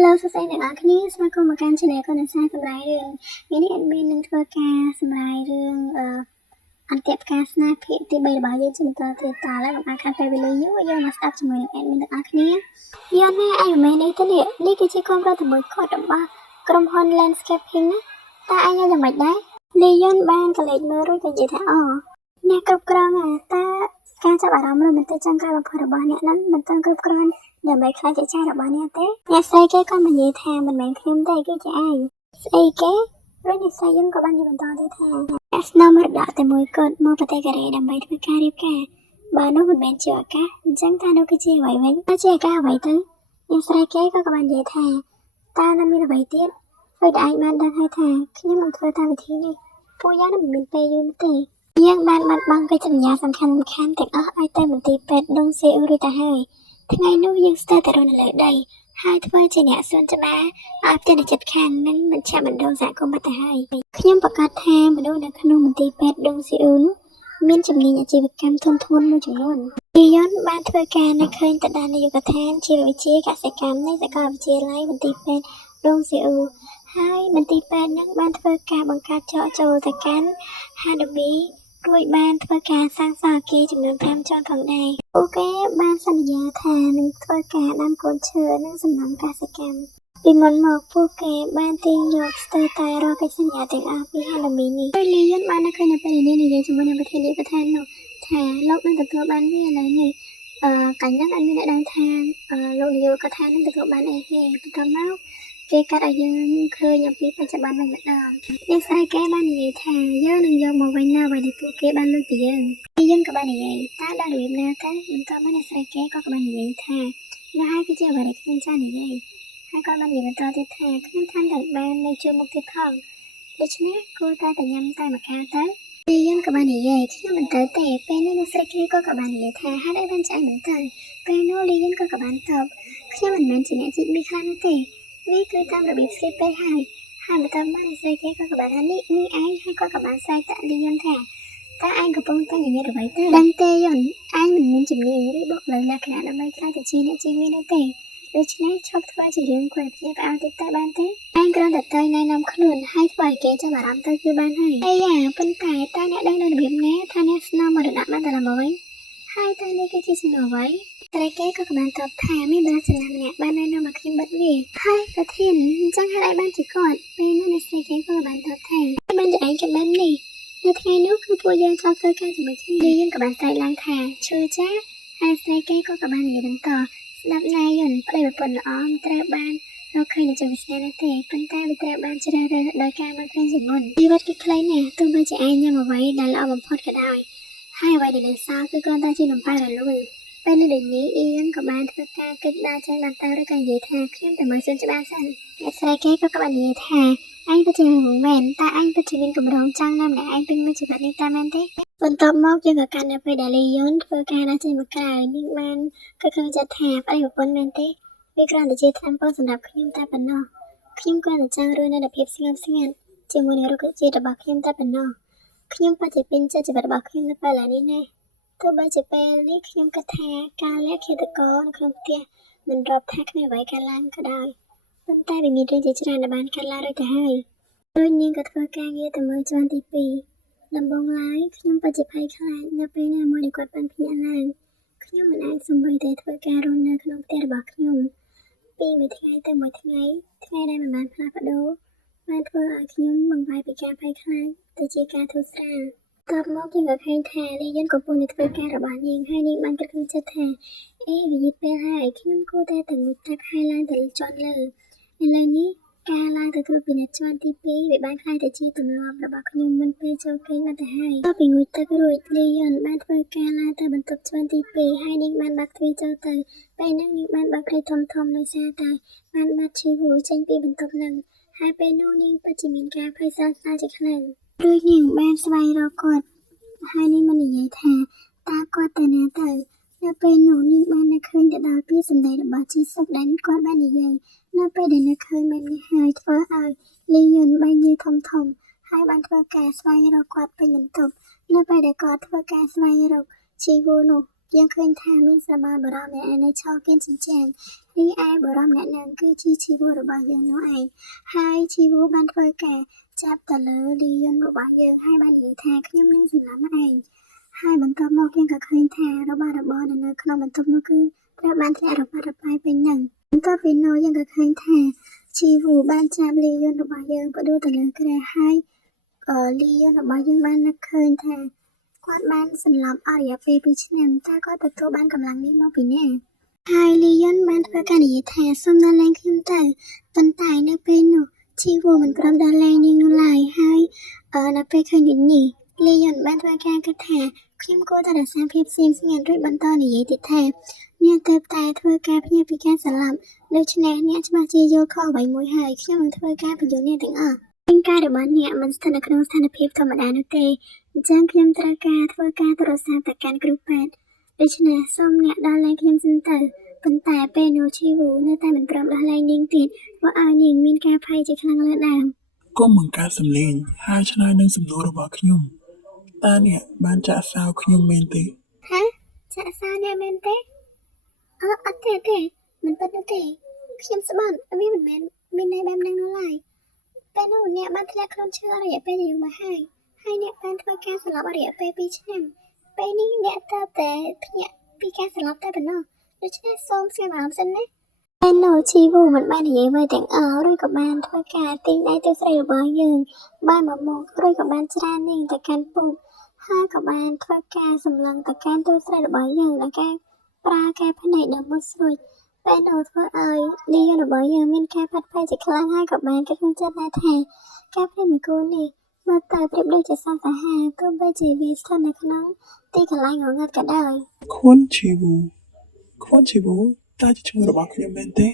Hello សួស្តីអ្នកនរគ្នាស្វាគមន៍មកកាន់ Channel កូនសាសម្រាប់រឿងថ្ងៃនេះ admin នឹងធ្វើការសម្រាប់រឿងអន្ទាក់ផ្កាស្នេហ៍ភាគទី3របស់យើងជាបន្តទៀតតឡើយមិនអាចខាត់ពេលវេលាយូរយើងមកស្ដាប់ជាមួយនឹង admin ទាំងអស់គ្នាយល់ណាអញមិនមែននេះទេនេះគឺជាគំរូមួយគាត់របស់ក្រុមហ៊ុន Landscaping ណាតើអញយ៉ាងម៉េចដែរលីយ៉ុនបានកលេចមើលរួចក៏និយាយថាអូអ្នកគ្រប់គ្រងតើការចាប់អារម្មណ៍របស់មន្ត្រីចុងក្រោយបំផុតរបស់អ្នកហ្នឹងមិនទាន់គ្រប់គ្រាន់ដើម្បីខ្លាចជាចាស់របស់អ្នកទេអ្នកស្រីគេក៏និយាយថាមិនមែនខ្ញុំទេគឺជាឯងស្អីគេរួចអ្នកស្រីយើងក៏បាននិយាយបន្តទៀតថាអ្នកស្នើមរតកតែមួយគត់មកប្រទេសកូរ៉េដើម្បីធ្វើការរៀបការបើនោះមិនមែនជាឱកាសអញ្ចឹងថានោះគឺជាអ្វីវិញតើជាឱកាសអ្វីទៅអ្នកស្រីគេក៏បាននិយាយថាតើនៅមានអ្វីទៀតដូចឯងបានដឹងហើយថាខ្ញុំនឹងធ្វើតាមវិធីនេះពួកយ៉ាងនឹងមិនមានពេលយូរទេយើងបានបាត់បង់កិច្ចសន្យាសំខាន់ទាំងអស់ឲ្យទៅមន្ទីរពេទ្យដងសេអ៊ូរួចទៅហើយថ្ងៃនោះយើងស្ទើរតែរស់នៅលើដីហើយធ្វើជាអ្នកសួនច្បារឲ្យផ្ទះនៅជិតខាងនឹងមិនឆាប់បណ្ដងសហគមន៍បាត់ទៅហើយខ្ញុំប្រកាសថាមនុស្សនៅក្នុងមន្ទីរពេទ្យដងសេអ៊ូនោះមានជំនាញអាជីវកម្មធនធ្ងន់មួយចំនួនពីយន្តបានធ្វើការនៅឃើញតដានាយកដ្ឋានជីវវិទ្យាកសិកម្មនៃសាកលវិទ្យាល័យមន្ទីរពេទ្យដងសេអ៊ូហើយមន្ទីរពេទ្យនឹងបានធ្វើការបង្កើតច្រកចូលទៅកាន់ Hanabi រួចបានធ្វើការសាងសង់អគារចំនួន5ជាន់ផងដែរពួកគេបានសន្យាថានឹងធ្វើការដាំកូនឈើនិងសំណង់កសិកម្មពីមុនមកពួកគេបានទាញយកស្ទើរតែរាល់កិច្ចសន្យាទាំងអស់ពី Hanabi នេះហើយលីយ៉ុនបាននៅឃើញនៅពេលនេះនិយាយជាមួយនឹងប្រធានាធិបតីនោះថាលោកនឹងទទួលបានវាឥឡូវនេះកាញ់ហ្នឹងអត់មានអ្នកដឹងថាលោកនាយកដ្ឋាននឹងទទួលបានអីទេបន្ទាប់មកគេកាត់ឲ្យយើងឃើញអំពីបច្ចុប្បន្នវិញម្ដងអ្នកស្រីគេបាននិយាយថាយើងនឹងយកមកវិញនៅអ្វីដែលពួកគេបានលើកពីយើងក៏បាននិយាយតើដល់របៀបណាទៅបន្ទាប់មកអ្នកស្រីគេក៏បាននិយាយថានោះហើយគឺជាអ្វីដែលខ្ញុំចង់និយាយហើយក៏បាននិយាយបន្តទៀតថាខ្ញុំថាតែបាននៅជួបមុខទៀតផងដូច្នេះគួរតែញ៉ាំតែម្ខាងទៅយើងក៏បាននិយាយខ្ញុំមិនទៅទេពេលនេះអ្នកស្រីគេក៏បាននិយាយថាហេតុអីបានចែកមិនទៅពេលនោះលីយ៉ុនក៏បានតបខ្ញុំមិនមែនជាអ្នកជីកមីខ្លាំងនោះទេវាគឺតាមរបៀបស្លៀកពេលហើយបន្ទាប់មកអ្នកស្រីគេក៏បានថានេះឯងហើយក៏បានស្រែកតាក់លីយ៉ុនថាតើឯងកំពុងតែនិយាយអ្វីទៅដឹងទេយន់ឯងមិនមានជំនាញឬបុគ្គលិកលក្ខណៈដើម្បីខ្លាចទៅជាអ្នកជីកមីនោះទេដូច្នេះឈប់ធ្វើជារឿងគួរឲ្យភ្ញាក់ផ្អើលទៀតទៅបានទេឯងគ្រាន់តែទៅណែនាំខ្លួនហើយធ្វើឲ្យគេចាប់អារម្មណ៍ទៅគឺបានហើយប៉ុន្តែតើអ្នកដឹងនៅរបៀបណាថាអ្នកស្នើមរតកបានទៅឡើងមកវិញហើយតើនេះគឺជាសំណួរអ្វីតែគេក៏បានតបថាមានតារាសម្ដែងម្នាក់បានណែនាំមកខ្ញុំបិទវាហើយប្រធានអញ្ចឹងហេតុអីបានជាគាត់ពេលនោះអ្នកស្រីគេក៏បានតបថាបានជាឯងគិតបែបនេះនៅថ្ងៃនោះគឺពួកយើងចោលធ្វើការជាមួយគ្នាយើងក៏បានស្រែកឡើងថាឈឺចាហើយស្រីគេក៏បាននិយាយបន្តស្ដាប់ណែយន្តប្តីប្រពន្ធល្អត្រូវបានរកឃើញនៅចំវិស្នានោះទេប៉ុន្តែវាត្រូវបានជ្រើសរើសដោយការមកឃើញជាមុនជីវិតគឺខ្លីណាស់ទោះបីជាឯងញ៉ាំអ្វីដែលល្អបំផុតក៏ដោយហើយអ្វីដែលនៅសល់គឺគ្រាន់តែជានំប៉័ងរលួយពេលនៅដូចនេះអ៊ីយនក៏បានធ្វើការកិច្ចដើរចេញបានទៅឬក៏និយាយថាខ្ញុំទៅមើលសួនច្បារសិនអ្នកស្រីគេក៏បាននិយាយថាអញពិតជាមិនមែនតែអញពិតជាមានកម្រងចង់នាំអ្នកឯងពេញមួយជីវិតនេះតែមែនទេបន្ទាប់មកយើងក៏កាន់នៅពេលដែលលីយ៉ុនធ្វើការដើរចេញមកក្រៅនេះបានក៏ឃើញចិត្តថាប្តីប្រពន្ធមែនទេវាគ្រាន់តែជាថ្នាំពោលសម្រាប់ខ្ញុំតែប៉ុណ្ណោះខ្ញុំគ្រាន់តែចង់រស់នៅភាពស្ងប់ស្ងាត់ជាមួយនឹងរុក្ខជាតិរបស់ខ្ញុំតែប៉ុណ្ណោះខ្ញុំពិតជាពេញចិត្តជីវិតរបស់ខ្ញុំនៅពេលឥឡូវនេះណាទោះបីជាពេលនេះខ្ញុំគិតថាការលាក់ឃាតករនៅក្នុងផ្ទះមិនរាប់ថាគ្មានអ្វីកើតឡើងក៏ដោយប៉ុន្តែវាមានរឿងជាច្រើនដែលបានកើតឡើងរួចទៅហើយដូចនាងក៏ធ្វើការងារទៅមើលជាន់ទី2ដំបូងឡើយខ្ញុំពិតជាភ័យខ្លាចនៅពេលណាមួយដែលគាត់បានភ្ញាក់ឡើងខ្ញុំមិនអាចសូម្បីតែធ្វើការរស់នៅក្នុងផ្ទះរបស់ខ្ញុំពីមួយថ្ងៃទៅមួយថ្ងៃដែលមិនបានផ្លាស់ប្ដូរបានធ្វើឲ្យខ្ញុំបង្វែរពីការភ័យខ្លាចទៅជាការធូរស្រាលតបមកយើងក៏ឃើញថាលីយ៉ុនកំពុងតែធ្វើការរបស់នាងហើយនាងបានគិតក្នុងចិត្តថាវាយឺតពេលហើយខ្ញុំគួរតែងូតទឹកហើយឡើងទៅជាន់លើឥឡូវនេះការឡើងទៅត្រួតពិនិត្យជាន់ទី2វាបានខ្លាយទៅជាទម្លាប់របស់ខ្ញុំមុនពេលចូលគេងបាត់ទៅហើយតពីងូតទឹករួចលីយ៉ុនបានធ្វើការឡើងទៅបន្ទប់ជាន់ទី2ហើយនាងបានបាក់ទ្វារចូលទៅពេលហ្នឹងនាងបានបាក់គ្រីធំដោយសារតែបានបាត់ឈីវូចេញពីបន្ទប់ហ្នឹងហើយពេលនោះនាងពិតជាមានការភ័យស្លន់ស្លោជាខ្លាំងរួចនាងបានស្វែងរកគាត់ហើយនាងបាននិយាយថាតើគាត់ទៅណាទៅនៅពេលនោះនាងបាននឹកឃើញទៅដល់ពីសម្ដីរបស់ជីសុកដែលគាត់បាននិយាយនៅពេលដែលនឹកឃើញបែបនេះហើយធ្វើឲ្យលីយ៉ុនបាននិយាយធំហើយបានធ្វើការស្វែងរកគាត់ពេញបន្ទប់នៅពេលដែលគាត់ធ្វើការស្វែងរកជីវូនោះ ยังเคยถามมีสบายบรอมในชอบกินจริงจังนี่ไอ้บรอมแนะนำคือชีวูระบายยังน้อยให้ชีวูบ้านเฟยแก่จับตะเลอลียนระบายยังให้บ้านอีแทกยิ้มนึงสำหรับไอ้ให้บรรทมนกยังกับเคยแทระบายระบายในขนมบรรทมนกคือพระบ้านที่ระบายระบายเป็นหนึ่งบรรทเป็นโนยังกับเคยแทชีวูบ้านจับลียนระบายยังก็ดูตะเลอกระให้ลียนระบายยังบ้านนักเคยแทគាត់បានសន្លប់អស់រយៈពេល2ឆ្នាំតែគាត់ទទួលបានកម្លាំងនេះមកពីណាហើយលីយ៉ុនបានធ្វើការនិយាយថាសូមដល់លែងខ្ញុំទៅប៉ុន្តែនៅពេលនោះជីវូមិនព្រមដល់លែងនាងនោះឡើយហើយនៅពេលឃើញដូចនេះលីយ៉ុនបានធ្វើការគិតថាខ្ញុំគួរតែរក្សាភាពស្ងៀមស្ងាត់រួចបន្តនិយាយទៀតថាអ្នកទើបតែធ្វើការភ្ញាក់ពីការសន្លប់ដូច្នេះអ្នកច្បាស់ជាយល់ខុសអ្វីមួយហើយខ្ញុំនឹងធ្វើការបញ្យល់អ្នកទាំងអស់រាងកាយរបស់អ្នកមិនស្ថិតនៅក្នុងស្ថានភាពធម្មតានោះទេអញ្ចឹងខ្ញុំត្រូវការធ្វើការទូរស័ព្ទទៅកាន់គ្រូពេទ្យដូច្នេះសូមអ្នកដល់លែងខ្ញុំសិនទៅប៉ុន្តែពេលនោះជីវូនៅតែមិនព្រមដល់លែងនាងទៀតធ្វើឲ្យនាងមានការភ័យជាខ្លាំងលើសដើមគុំបង្កើតសម្លេងហើយឆ្លើយនឹងសំណួររបស់ខ្ញុំតើអ្នកបានចាក់សោខ្ញុំមែនទេហាចាក់សោអ្នកមែនទេអត់ទេមិនពិតនោះទេខ្ញុំស្បន់វាមិនមែនមានន័យបែបហ្នឹងនោះឡើយពេលនោះអ្នកបានធ្លាក់ខ្លួនឈឺអស់រយៈពេលយូរមកហើយអ្នកបានធ្វើការសន្លប់អស់រយៈពេល2ឆ្នាំពេលនេះអ្នកទើបតែភ្ញាក់ពីការសន្លប់តែប៉ុណ្ណោះដូច្នេះសូមស្ងៀមអារម្មណ៍សិនណាពេលនោះជីវូមិនបាននិយាយអ្វីទាំងអស់ឬក៏បានធ្វើការទាញដៃទៅស្រីរបស់យើងបានមកឬក៏បានច្រាននាងទៅកាន់ពុកហើយក៏បានធ្វើការសម្លឹងទៅកាន់ទូស្រីរបស់យើងដោយការប្រើកែភ្នែកដ៏មុតស្រួចពេលនោះធ្វើឲ្យលីយ៉ុនរបស់យើងមានការផាត់ភ័យជាខ្លាំងហើយក៏បានគិតក្នុងចិត្តថាការព្រានមួយគូនេះមើលទៅប្រៀបដូចជាសត្វសាហាវទោះបីជាវាស្ថិតនៅក្នុងទីកន្លែងងងឹតក៏ដោយខួនជីវូតើជាឈ្មោះរបស់ខ្ញុំមែនទេ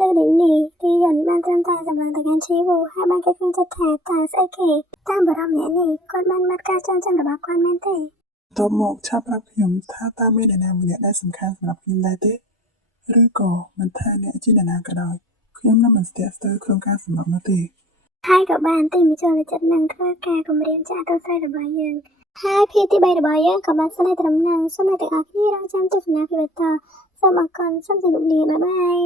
លើដូចនេះទីយន្តបានត្រឹមតែសម្លឹងទៅកាន់ជីវូហើយបានគិតក្នុងចិត្តថាតើស្អីគេតាមបរិបទនេះគាត់បានបាត់ការចងចាំរបស់គាត់មែនទេតបមកឆាប់ប្រាប់ខ្ញុំថាតើមាននរណាម្នាក់ដែលសំខាន់សម្រាប់ខ្ញុំដែរទេឬក៏មិនថាអ្នកជានរណាក៏ដោយខ្ញុំនឹងមិនស្ទាក់ស្ទើរក្នុងការសម្រាប់នោះទេហើយក៏បានទីមកចូលចិត្តនឹងធ្វើការគម្រាមចាក់ទៅស្រីរបស់យើងហើយភាគទី3របស់យើងក៏បានស្ដីត្រឹមនឹងសូមអ្នកទាំងអស់គ្នារងចាំទស្សនាពីបន្តសូមអរគុណសូមជម្រាបលាបាយបាយ